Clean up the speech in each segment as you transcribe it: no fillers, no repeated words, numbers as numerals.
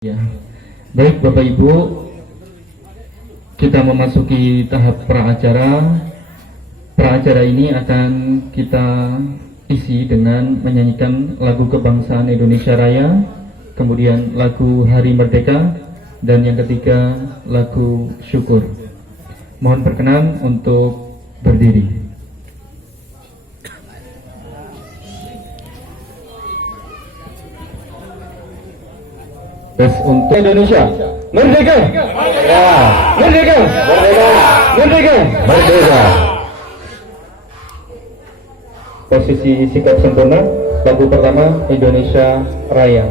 Ya, baik Bapak Ibu, kita memasuki tahap pra-acara. Pra-acara ini akan kita isi dengan menyanyikan lagu kebangsaan Indonesia Raya, kemudian lagu Hari Merdeka, dan yang ketiga lagu Syukur. Mohon berkenan untuk berdiri. Tes untuk Indonesia Merdeka, Merdeka, Merdeka, Merdeka, Merdeka. Posisi sikap sempurna. Lagu pertama Indonesia Raya.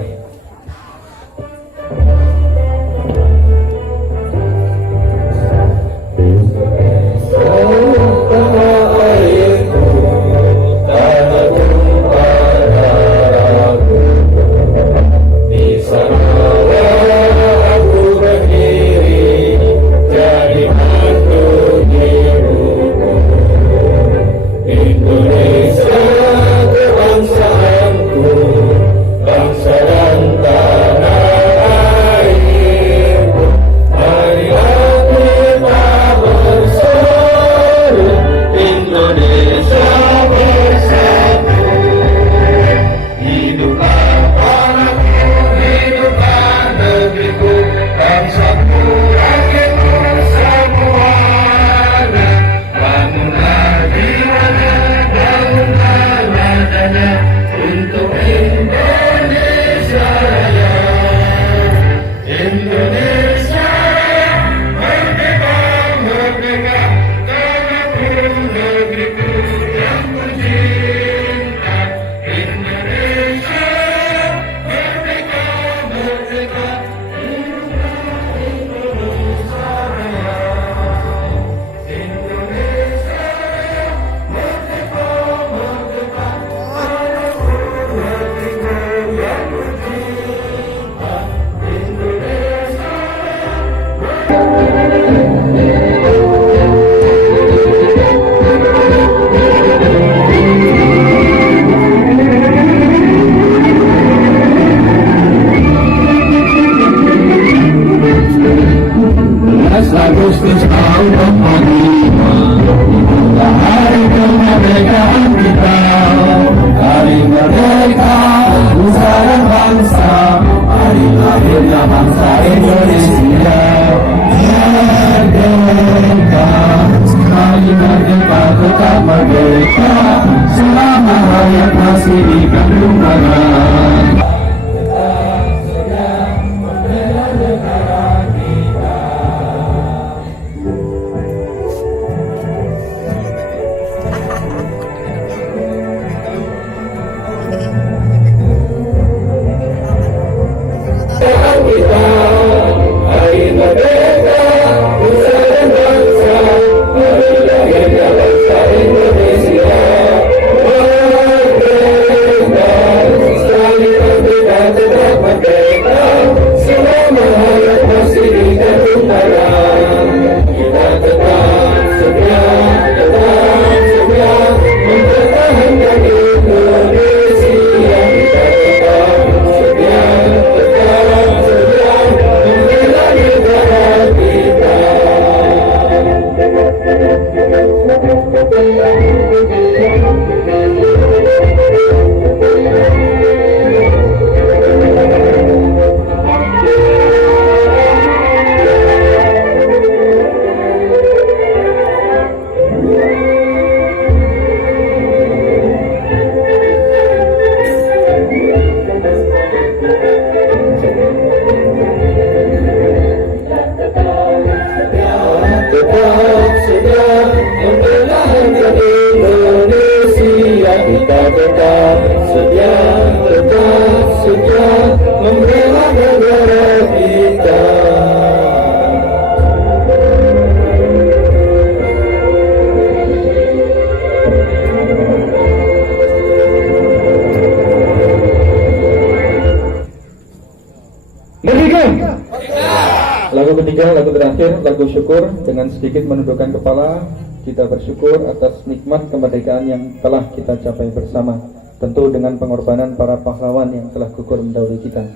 Agustus tahun 45, hari kemerdekaan kita, hari merdeka nusa dan bangsa, hari lahirnya bangsa Indonesia. Merdeka, hari merdeka tetap merdeka, selama rakyat masih di kandung badan. Lagu ketiga, lagu terakhir, lagu Syukur. Dengan sedikit menundukkan kepala, kita bersyukur atas nikmat kemerdekaan yang telah kita capai bersama, tentu dengan pengorbanan para pahlawan yang telah gugur mendahului kita.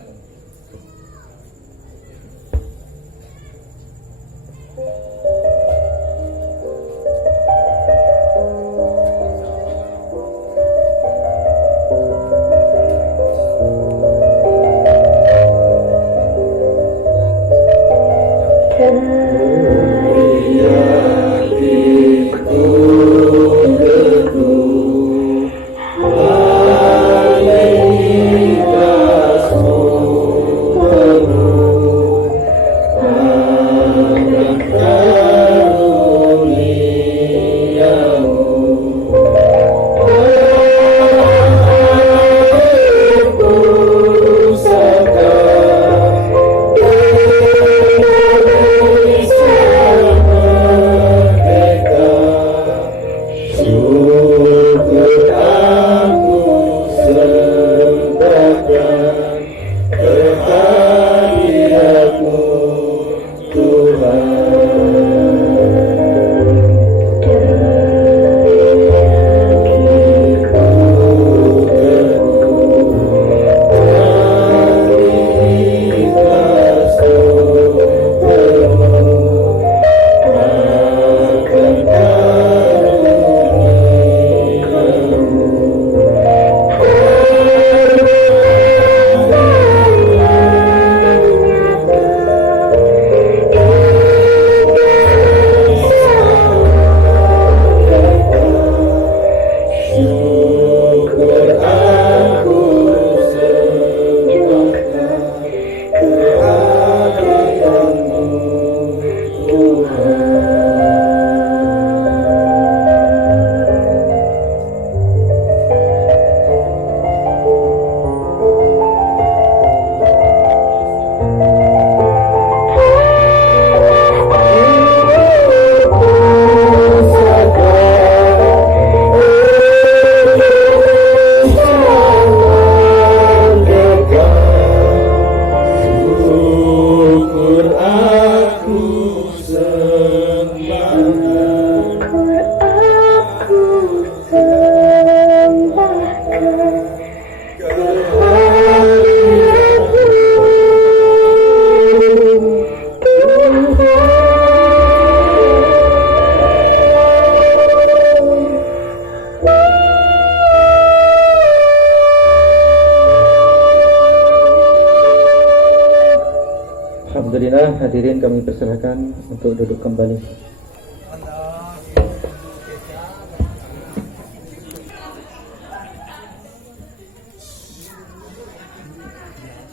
Alhamdulillah, hadirin kami persilakan untuk duduk kembali.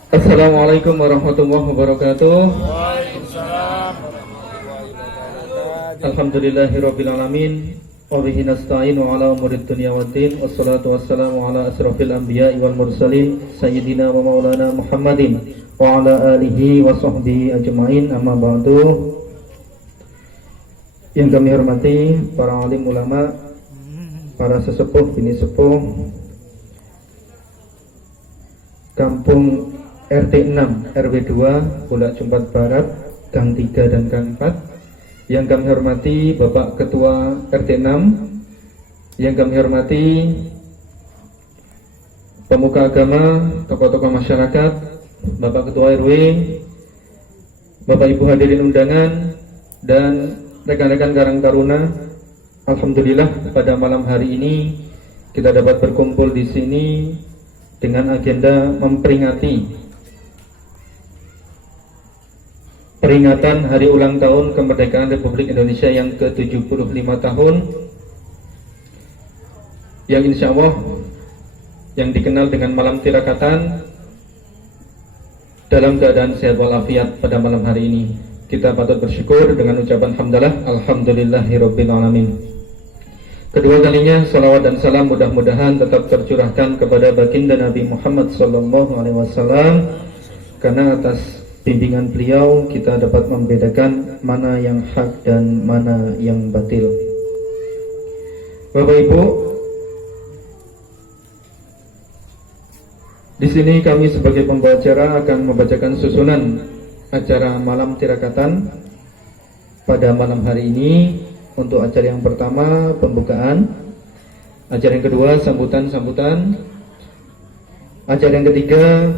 Assalamualaikum warahmatullahi wabarakatuh. Alhamdulillahirabbil alamin. Wa bihi nasta'inu ala umurid dunya waddin. Wassalatu wassalamu ala asrafil anbiya'i wal mursalin sayyidina wa maulana Muhammadin wa ala alihi wa sahbihi ajma'in, amma ba'du. Yang kami hormati para alim ulama, para sesepuh bini sepuh Kampung RT 6 RW 2 Bulak Jumpat Barat, Gang 3 dan Gang 4. Yang kami hormati Bapak Ketua RT 6, yang kami hormati pemuka agama, tokoh-tokoh masyarakat, Bapak Ketua RW, Bapak Ibu hadirin undangan, dan rekan-rekan Karang Taruna. Alhamdulillah pada malam hari ini kita dapat berkumpul di sini dengan agenda memperingati peringatan hari ulang tahun kemerdekaan Republik Indonesia yang ke-75 tahun, yang insya Allah yang dikenal dengan malam tirakatan. Dalam keadaan sehat walafiat pada malam hari ini, kita patut bersyukur dengan ucapan hamdalah, alhamdulillahirabbil alamin. Kedua kalinya salawat dan salam mudah-mudahan tetap tercurahkan kepada baginda Nabi Muhammad SAW, karena atas bimbingan beliau kita dapat membedakan mana yang hak dan mana yang batil. Bapak Ibu, di sini kami sebagai pembawa acara akan membacakan susunan acara malam tirakatan pada malam hari ini. Untuk acara yang pertama pembukaan, acara yang kedua sambutan-sambutan, acara yang ketiga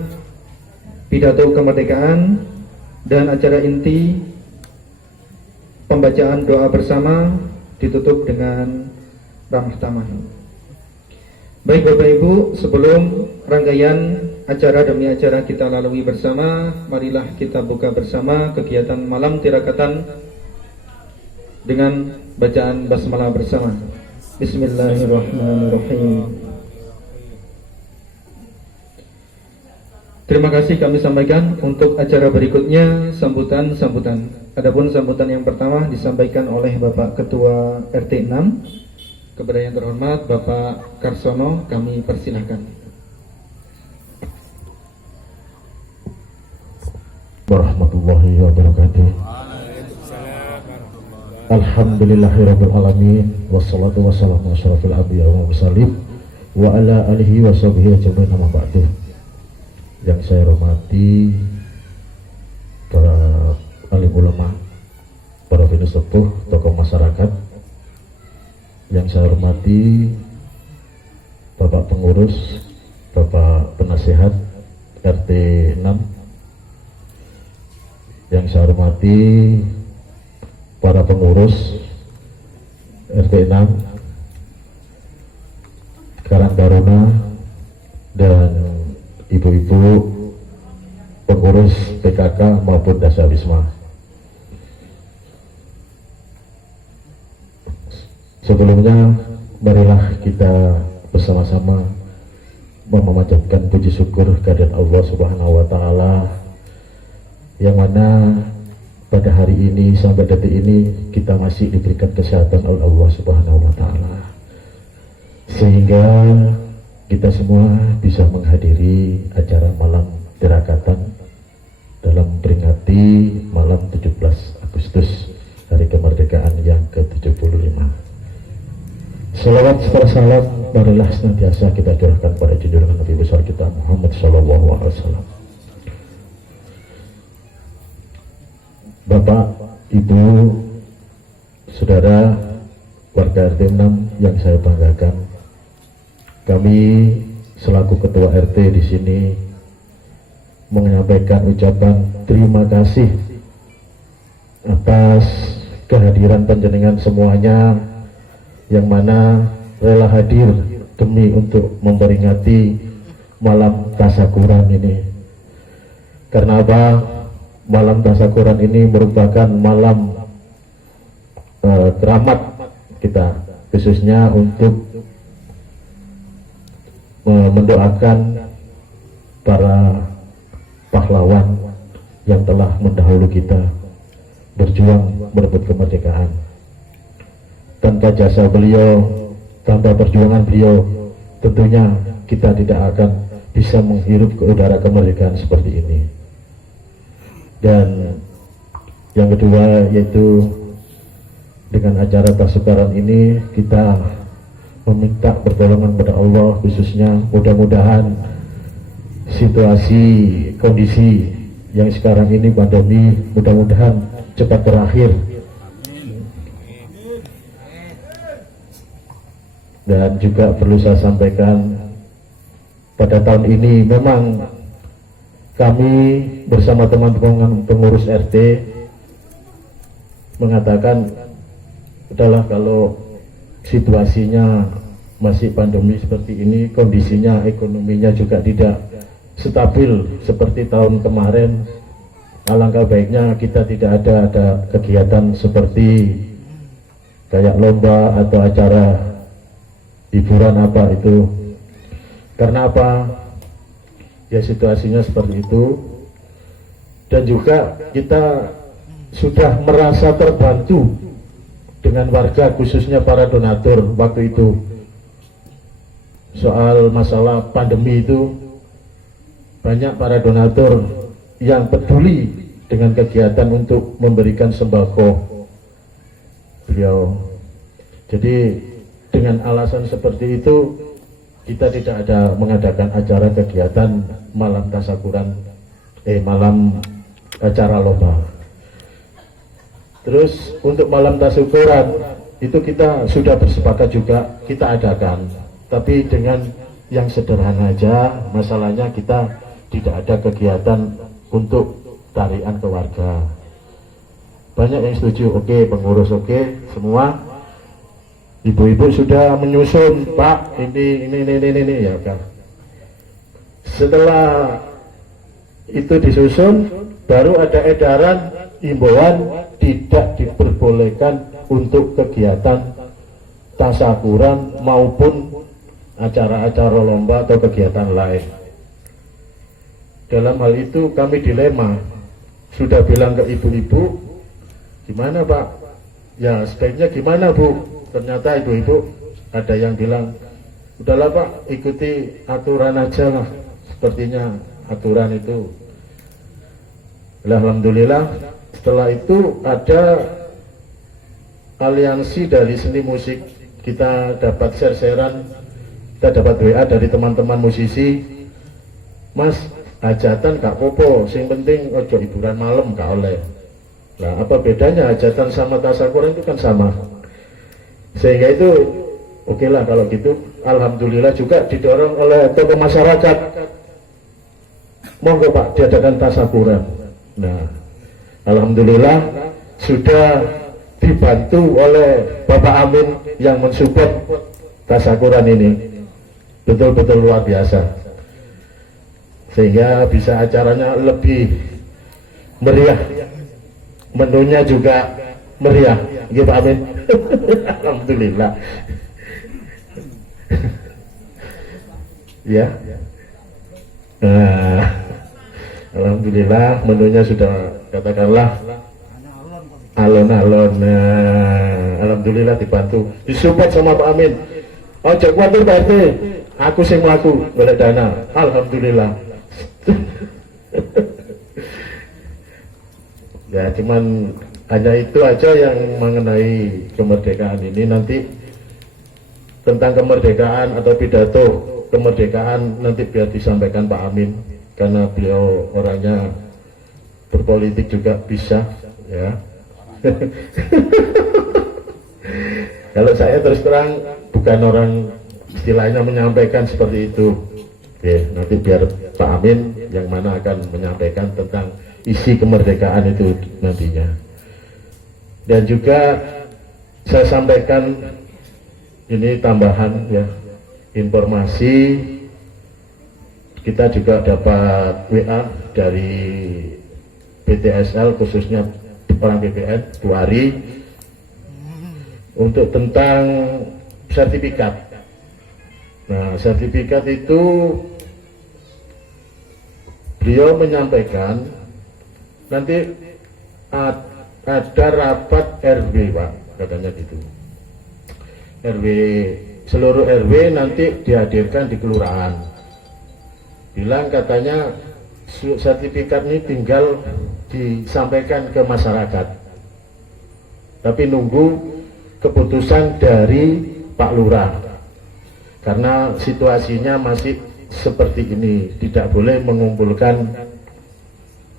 pidato kemerdekaan, dan acara inti pembacaan doa bersama ditutup dengan ramah tamah. Baik Bapak Ibu, sebelum rangkaian acara demi acara kita lalui bersama, marilah kita buka bersama kegiatan malam tirakatan dengan bacaan basmalah bersama. Bismillahirrahmanirrahim. Terima kasih kami sampaikan. Untuk acara berikutnya sambutan-sambutan. Adapun sambutan yang pertama disampaikan oleh Bapak Ketua RT 6. Kepada yang terhormat Bapak Karsono, kami persilahkan. Warahmatullahi wabarakatuh. Alhamdulillahirabbil alamin, wassalatu wassalamu ala asyrofil anbiya'i wal mursalin wa ala alihi wa sahbihi ajmain, amma ba'du. Yang saya hormati para alim ulama, para filosof, tokoh masyarakat. Yang saya hormati Bapak pengurus, Bapak penasehat RT 6. Yang saya hormati para pengurus RT 6 Karang Taruna dan ibu-ibu pengurus PKK maupun Dasawisma. Sebelumnya, marilah kita bersama-sama memanjatkan puji syukur kehadirat Allah Subhanahu wa Ta'ala, yang mana pada hari ini sampai detik ini kita masih diberikan kesehatan oleh Allah Subhanahu wa Ta'ala, sehingga kita semua bisa menghadiri acara malam tirakatan dalam peringati malam 17 Agustus hari kemerdekaan yang ke-75. Salawat serta salam marilah senantiasa kita curahkan pada junjungan Nabi besar kita Muhammad sallallahu alaihi wasallam. Bapak, Ibu, Saudara, warga RT 6 yang saya banggakan, kami selaku Ketua RT di sini menyampaikan ucapan terima kasih atas kehadiran panjenengan semuanya, yang mana rela hadir demi untuk memperingati malam tasyakuran ini. Karena apa? Malam tasyakuran ini merupakan malam keramat kita, khususnya untuk mendoakan para pahlawan yang telah mendahulu kita berjuang merebut kemerdekaan. Tanpa jasa beliau, tanpa perjuangan beliau, tentunya kita tidak akan bisa menghirup ke udara kemerdekaan seperti ini. Dan yang kedua, yaitu dengan acara tasyakuran ini kita meminta pertolongan kepada Allah, khususnya mudah-mudahan situasi kondisi yang sekarang ini pandemi mudah-mudahan cepat berakhir. Dan juga perlu saya sampaikan, pada tahun ini memang kami bersama teman-teman pengurus RT mengatakan, udahlah kalau situasinya masih pandemi seperti ini, kondisinya ekonominya juga tidak stabil seperti tahun kemarin, alangkah baiknya kita tidak ada kegiatan seperti kayak lomba atau acara hiburan apa itu. Karena apa? Ya situasinya seperti itu. Dan juga kita sudah merasa terbantu dengan warga, khususnya para donatur waktu itu. Soal masalah pandemi itu, banyak para donatur yang peduli dengan kegiatan untuk memberikan sembako beliau. Jadi dengan alasan seperti itu, kita tidak ada mengadakan acara kegiatan malam tasyakuran, malam acara lomba. Terus untuk malam tasyakuran itu kita sudah bersepakat juga kita adakan, tapi dengan yang sederhana aja. Masalahnya kita tidak ada kegiatan untuk tarian ke warga. banyak yang setuju, oke, pengurus oke, semua. Ibu-ibu sudah menyusun, Pak, ini ya kan. Setelah itu disusun, baru ada edaran himbauan tidak diperbolehkan untuk kegiatan tasyakuran maupun acara-acara lomba atau kegiatan lain. Dalam hal itu kami dilema, sudah bilang ke ibu-ibu, gimana Pak? Ya sebaiknya gimana Bu? Ternyata ibu-ibu ada yang bilang, udahlah Pak, ikuti aturan aja lah. Sepertinya aturan itu. Alhamdulillah setelah itu ada aliansi dari seni musik. Kita dapat share-sharean, kita dapat WA dari teman-teman musisi, Mas hajatan gak popo, sing penting ojo hiburan malam gak oleh. Nah apa bedanya hajatan sama tasyakuran? Itu kan sama. Sehingga itu oke lah kalau gitu. Alhamdulillah juga didorong oleh tokoh masyarakat, monggo Pak diadakan tasyakuran. Nah alhamdulillah sudah dibantu oleh Bapak Amin yang mensupport tasyakuran ini, betul-betul luar biasa, sehingga bisa acaranya lebih meriah, menunya juga meriah, gitu Pak Amin. Alhamdulillah. Ya. Nah, alhamdulillah menunya sudah katakanlah alon-alon. Nah, alhamdulillah dibantu, disupport sama Pak Amin. Ojo kuatir Pak RT, aku sing mlaku golek dana. Alhamdulillah. Ya cuman hanya itu aja yang mengenai kemerdekaan ini. Nanti tentang kemerdekaan atau pidato kemerdekaan nanti biar disampaikan Pak Amin, karena beliau orangnya berpolitik juga bisa ya. Kalau saya terus terang bukan orang istilahnya menyampaikan seperti itu. Oke, nanti biar Pak Amin yang mana akan menyampaikan tentang isi kemerdekaan itu nantinya. Dan juga saya sampaikan ini tambahan ya, informasi kita juga dapat WA dari PTSL khususnya Perang BPN Bu Ari untuk tentang sertifikat. Nah sertifikat itu beliau menyampaikan nanti ada rapat RW Pak, katanya gitu. RW, seluruh RW nanti dihadirkan di kelurahan. Bilang katanya sertifikat ini tinggal disampaikan ke masyarakat, tapi nunggu keputusan dari Pak Lurah, karena situasinya masih seperti ini, tidak boleh mengumpulkan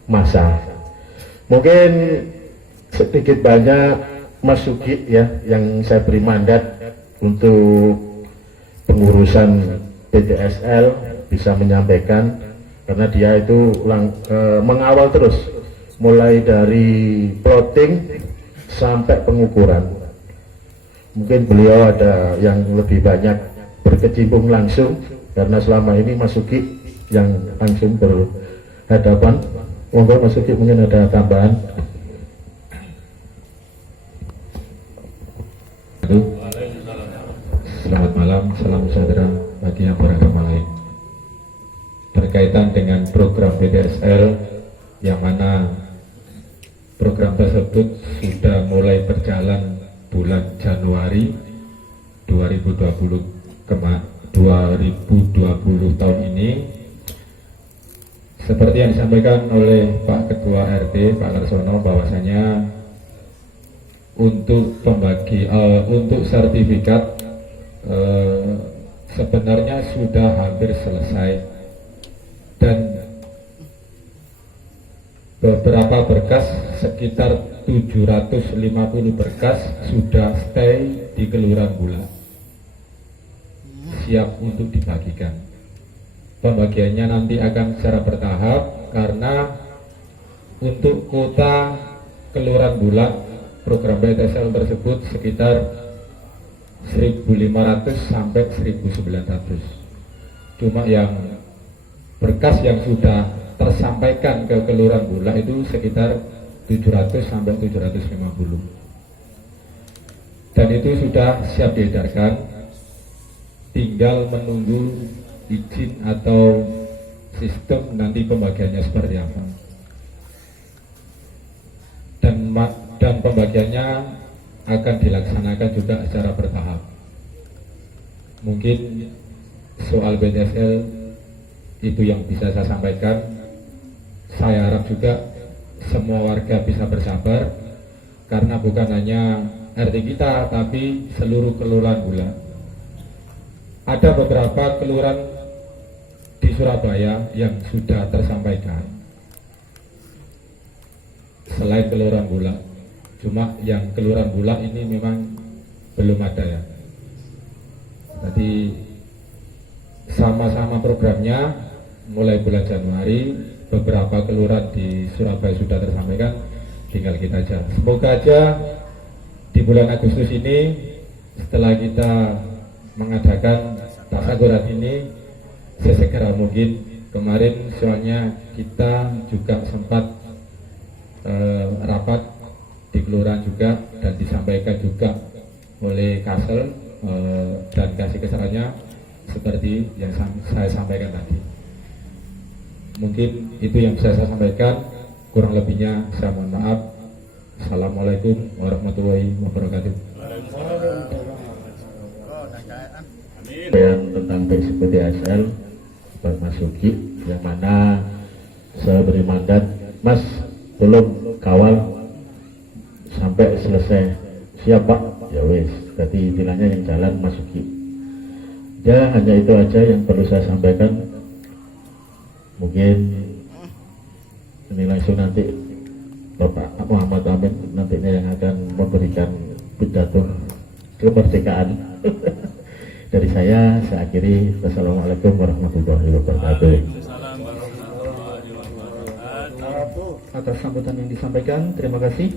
massa. Mungkin sedikit banyak Mas Sugi ya yang saya beri mandat untuk pengurusan PTSL bisa menyampaikan, karena dia itu mengawal terus mulai dari plotting sampai pengukuran. Mungkin beliau ada yang lebih banyak berkecimpung langsung, karena selama ini Mas Sugi yang langsung berhadapan. Monggo Mas Sugi mungkin ada tambahan. Selamat malam, salam sejahtera bagi yang beragama lain. Berkaitan dengan program PTSL, yang mana program tersebut sudah mulai berjalan bulan Januari 2020 tahun ini, seperti yang disampaikan oleh Pak Ketua RT Pak Larsono, bahwasanya untuk untuk sertifikat sebenarnya sudah hampir selesai, dan beberapa berkas sekitar 750 berkas sudah stay di Kelurahan Bulak, siap untuk dibagikan. Pembagiannya nanti akan secara bertahap, karena untuk kota Kelurahan Bulak program PTSL tersebut sekitar 1.500 sampai 1.900. Cuma yang berkas yang sudah tersampaikan ke Kelurahan Bulak itu sekitar 700 sampai 750. Dan itu sudah siap diedarkan, tinggal menunggu izin atau sistem nanti pembagiannya seperti apa. Dan pembagiannya akan dilaksanakan juga secara bertahap. Mungkin soal BTSL itu yang bisa saya sampaikan. Saya harap juga semua warga bisa bersabar, karena bukan hanya RT kita, tapi seluruh kelurahan Bulak. Ada beberapa kelurahan di Surabaya yang sudah tersampaikan selain kelurahan Bulak. Cuma yang kelurahan Bulak ini memang belum ada ya. Jadi sama-sama programnya mulai bulan Januari. Beberapa kelurahan di Surabaya sudah tersampaikan, tinggal kita aja. Semoga aja di bulan Agustus ini, setelah kita mengadakan tasyakuran ini, sesegera mungkin. Kemarin soalnya kita juga sempat rapat di kelurahan juga, dan disampaikan juga oleh Kasel dan kasih kesarannya seperti yang saya sampaikan tadi. Mungkin itu yang bisa saya sampaikan, kurang lebihnya saya mohon maaf. Assalamualaikum warahmatullahi wabarakatuh. Yang tentang PTSL Pak Masuki, yang mana saya beri mandat, Mas tolong kawal sampai selesai. Siap Pak? Ya wes, berarti istilahnya yang jalan Masuki. Ya hanya itu aja yang perlu saya sampaikan. Mungkin ini langsung nanti Bapak Muhammad Amin nantinya yang akan memberikan pidato kemerdekaan. Dari saya akhiri. Wassalamualaikum warahmatullahi wabarakatuh. Atas sambutan yang disampaikan, terima kasih.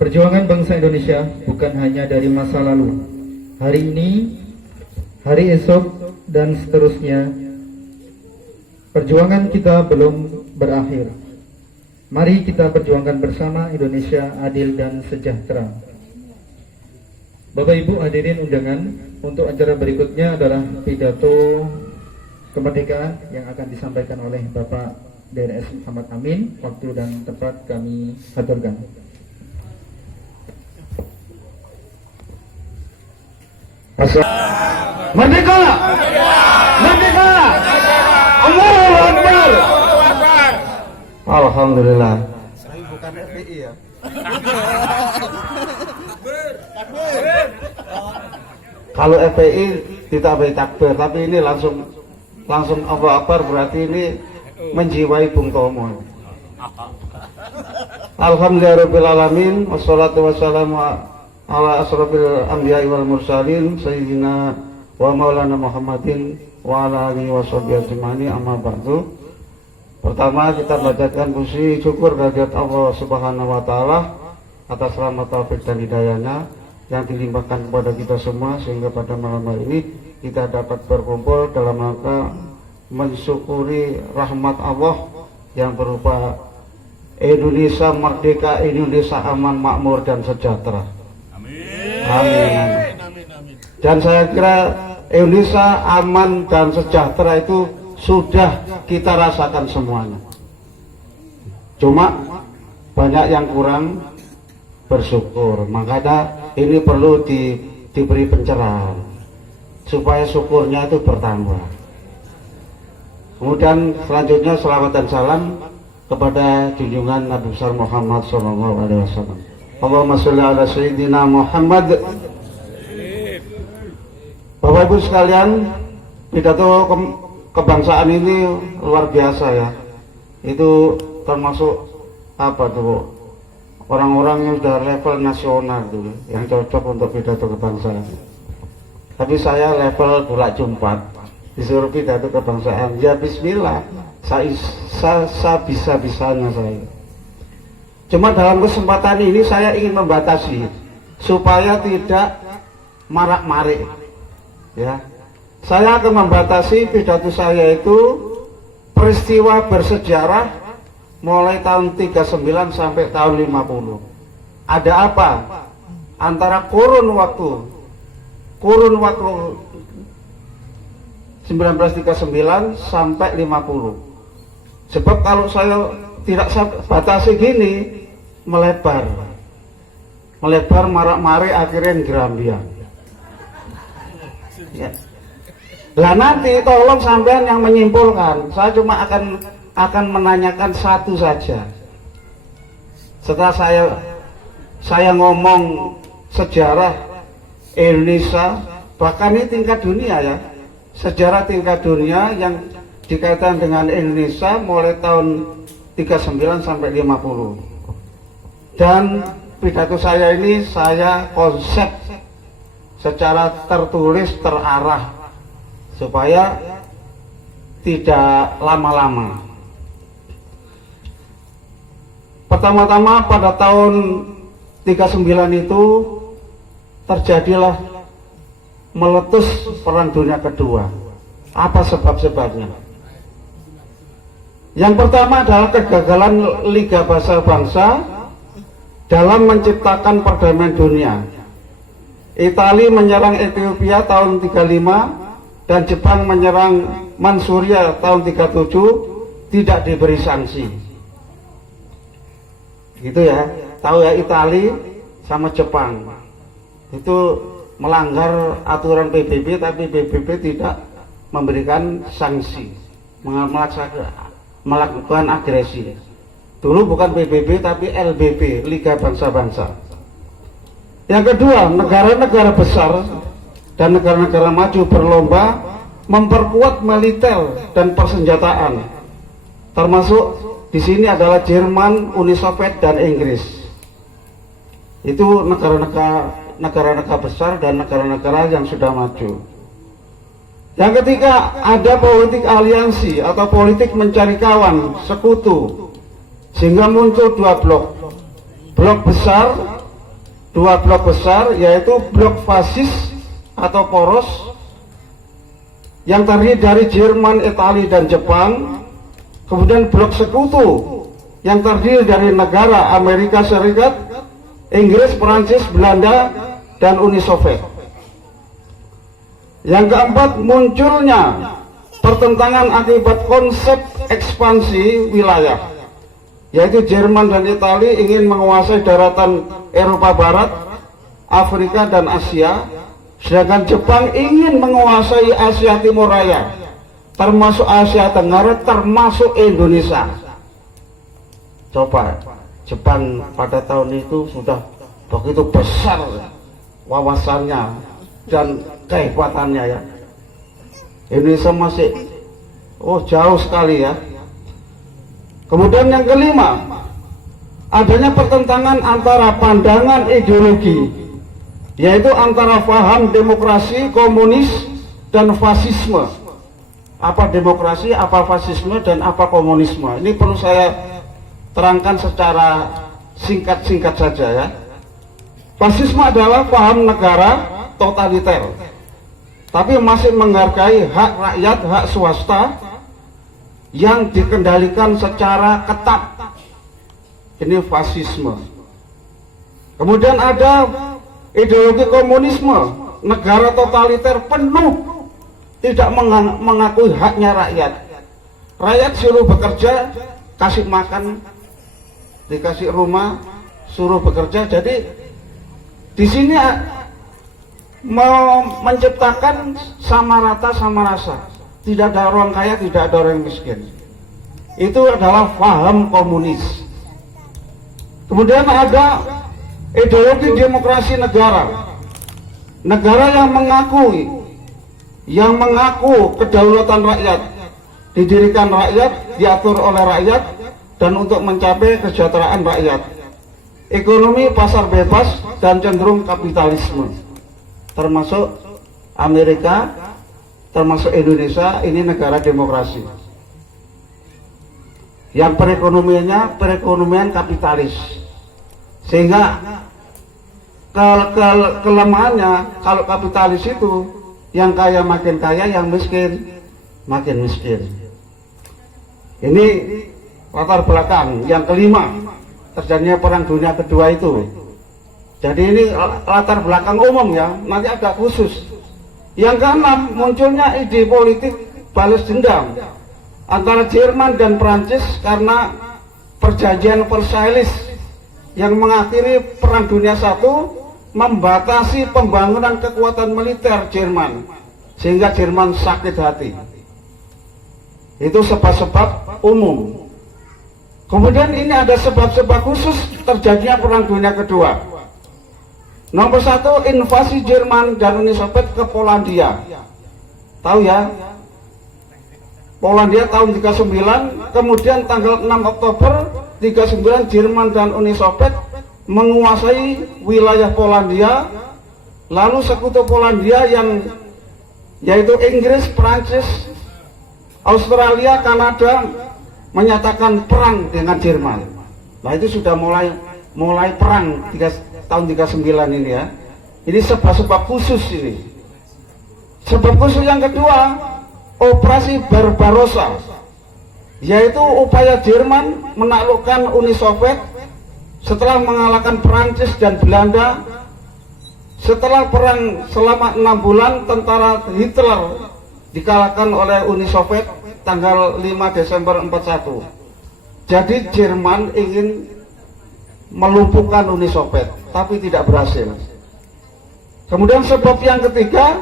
Perjuangan bangsa Indonesia bukan hanya dari masa lalu, hari ini, hari esok, dan seterusnya. Perjuangan kita belum berakhir. Mari kita perjuangkan bersama Indonesia adil dan sejahtera. Bapak Ibu hadirin undangan, untuk acara berikutnya adalah pidato kemerdekaan yang akan disampaikan oleh Bapak DRS Muhammad Amin. Waktu dan tempat kami aturkan. Merdeka! Merdeka! Allahu Akbar! Alhamdulillah. Saya bukan FPI ya. Kalau FPI tidak beri takbir, tapi ini langsung Allahu Akbar, berarti ini menjiwai Bung Tomo. Alhamdulillahirabbil alamin, wassalatu wassalamu ala asrofil anbiya'i wal mursalin sayyidina wa maulana Muhammadin wa ala alihi washabihi ajmain, amma ba'du. Pertama kita bacakan puji syukur kehadirat Allah Subhanahu wa taala atas rahmat taufik dan hidayahnya yang dilimpahkan kepada kita semua, sehingga pada malam hari ini kita dapat berkumpul dalam rangka mensyukuri rahmat Allah yang berupa Indonesia merdeka, Indonesia aman, makmur dan sejahtera. Amin. Dan saya kira Indonesia aman dan sejahtera itu sudah kita rasakan semuanya. Cuma banyak yang kurang bersyukur. Makanya ini perlu diberi pencerahan supaya syukurnya itu bertambah. Kemudian selanjutnya selawat dan salam kepada junjungan Nabi besar Muhammad SAW. Allahumma sholli ala sayyidina Muhammad. Bapak Ibu sekalian, pidato kebangsaan ini luar biasa ya. Itu termasuk apa tuh, orang-orang yang sudah level nasional tuh, yang cocok untuk pidato kebangsaan. Tapi saya level Bulak Jumpat, disuruh pidato kebangsaan, ya bismillah, saya bisa-bisanya saya. Cuma dalam kesempatan ini saya ingin membatasi supaya tidak marak-marik. Ya, saya akan membatasi pidato saya itu peristiwa bersejarah mulai tahun 39 sampai tahun 50. Ada apa antara kurun waktu 1939 sampai 50. Sebab kalau saya tidak batasi gini, melebar marak-marik akhirnya Grambian. Ya. Lah nanti tolong sampean yang menyimpulkan. Saya cuma akan menanyakan satu saja. Setelah saya ngomong sejarah Indonesia, bahkan ini tingkat dunia ya, sejarah tingkat dunia yang dikaitkan dengan Indonesia mulai tahun 39 sampai 50. Dan pidato saya ini saya konsep secara tertulis terarah supaya tidak lama-lama. Pertama-tama pada tahun 39 itu terjadilah meletus Perang Dunia Kedua. Apa sebab-sebabnya? Yang pertama adalah kegagalan Liga Bangsa-Bangsa dalam menciptakan perdamaian dunia. Italia menyerang Ethiopia tahun 35 dan Jepang menyerang Manchuria tahun 37, tidak diberi sanksi. Gitu ya, tahu ya, Italia sama Jepang itu melanggar aturan PBB, tapi PBB tidak memberikan sanksi, melakukan agresi. Dulu bukan PBB tapi LBB, Liga Bangsa-Bangsa. Yang kedua, negara-negara besar dan negara-negara maju berlomba memperkuat militer dan persenjataan. Termasuk di sini adalah Jerman, Uni Soviet dan Inggris. Itu negara-negara besar dan negara-negara yang sudah maju. Yang ketiga, ada politik aliansi atau politik mencari kawan, sekutu, sehingga muncul dua blok besar, yaitu blok fasis atau poros yang terdiri dari Jerman, Italia dan Jepang. Kemudian blok sekutu yang terdiri dari negara Amerika Serikat, Inggris, Perancis, Belanda dan Uni Soviet. Yang keempat, munculnya pertentangan akibat konsep ekspansi wilayah, yaitu Jerman dan Italia ingin menguasai daratan Eropa Barat, Afrika dan Asia, sedangkan Jepang ingin menguasai Asia Timur Raya, termasuk Asia Tenggara, termasuk Indonesia. Coba, Jepang pada tahun itu sudah begitu besar wawasannya dan kehebatannya ya. Indonesia masih jauh sekali ya. Kemudian yang kelima, adanya pertentangan antara pandangan ideologi, yaitu antara paham demokrasi, komunis dan fasisme. Apa demokrasi, apa fasisme dan apa komunisme? Ini perlu saya terangkan secara singkat-singkat saja ya. Fasisme adalah paham negara totaliter, tapi masih menghargai hak rakyat, hak swasta yang dikendalikan secara ketat. Ini fasisme. Kemudian ada ideologi komunisme, negara totaliter penuh tidak mengakui haknya rakyat. Rakyat suruh bekerja, kasih makan, dikasih rumah, suruh bekerja. Jadi di sini mau menciptakan sama rata sama rasa, tidak ada orang kaya, tidak ada orang miskin. Itu adalah paham komunis. Kemudian ada ideologi demokrasi negara, negara yang mengaku kedaulatan rakyat, didirikan rakyat, diatur oleh rakyat, dan untuk mencapai kesejahteraan rakyat. Ekonomi pasar bebas dan cenderung kapitalisme, termasuk Amerika, termasuk Indonesia, ini negara demokrasi. yang perekonomian kapitalis, sehingga kelemahannya kalau kapitalis itu yang kaya makin kaya, yang miskin makin miskin. Ini latar belakang. Yang kelima, terjadinya perang dunia kedua itu. Jadi ini latar belakang umum ya, nanti agak khusus. Yang keenam, munculnya ide politik balas dendam antara Jerman dan Prancis karena perjanjian Versailles yang mengakhiri perang dunia I, membatasi pembangunan kekuatan militer Jerman, sehingga Jerman sakit hati. Itu sebab-sebab umum. Kemudian ini ada sebab-sebab khusus terjadinya perang dunia kedua. Nomor 1, invasi Jerman dan Uni Soviet ke Polandia. Tahu ya? Polandia tahun 39, kemudian tanggal 6 Oktober 39 Jerman dan Uni Soviet menguasai wilayah Polandia. Lalu sekutu Polandia yang yaitu Inggris, Prancis, Australia, Kanada menyatakan perang dengan Jerman. Nah itu sudah mulai perang tahun 39 ini ya. Ini sebab-sebab khusus ini. Sebab khusus yang kedua, Operasi Barbarossa, yaitu upaya Jerman menaklukkan Uni Soviet setelah mengalahkan Prancis dan Belanda. Setelah perang selama 6 bulan, tentara Hitler dikalahkan oleh Uni Soviet tanggal 5 Desember 41. Jadi Jerman ingin melumpuhkan Uni Soviet, tapi tidak berhasil. Kemudian sebab yang ketiga,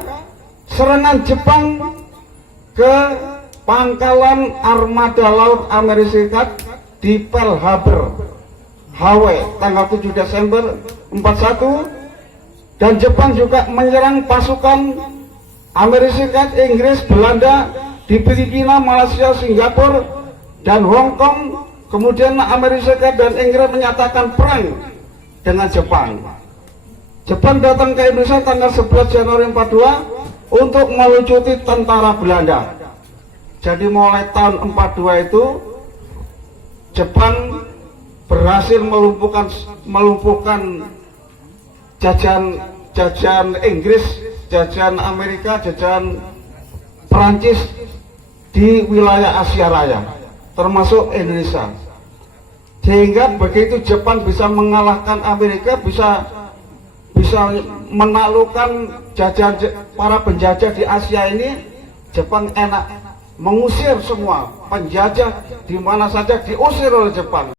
serangan Jepang ke pangkalan armada laut Amerika Serikat di Pearl Harbor, Hawaii, tanggal 7 Desember 41. Dan Jepang juga menyerang pasukan Amerika Serikat, Inggris, Belanda di Filipina, Malaysia, Singapura, dan Hong Kong. Kemudian Amerika Serikat dan Inggris menyatakan perang dengan Jepang. Jepang datang ke Indonesia tanggal 11 Januari 42 untuk melucuti tentara Belanda. Jadi mulai tahun 42 itu Jepang berhasil melumpuhkan jajahan Inggris, jajahan Amerika, jajahan Perancis di wilayah Asia Raya, termasuk Indonesia. Sehingga begitu Jepang bisa mengalahkan Amerika, bisa menaklukkan jajahan para penjajah di Asia ini, Jepang enak mengusir semua penjajah di mana saja, diusir oleh Jepang.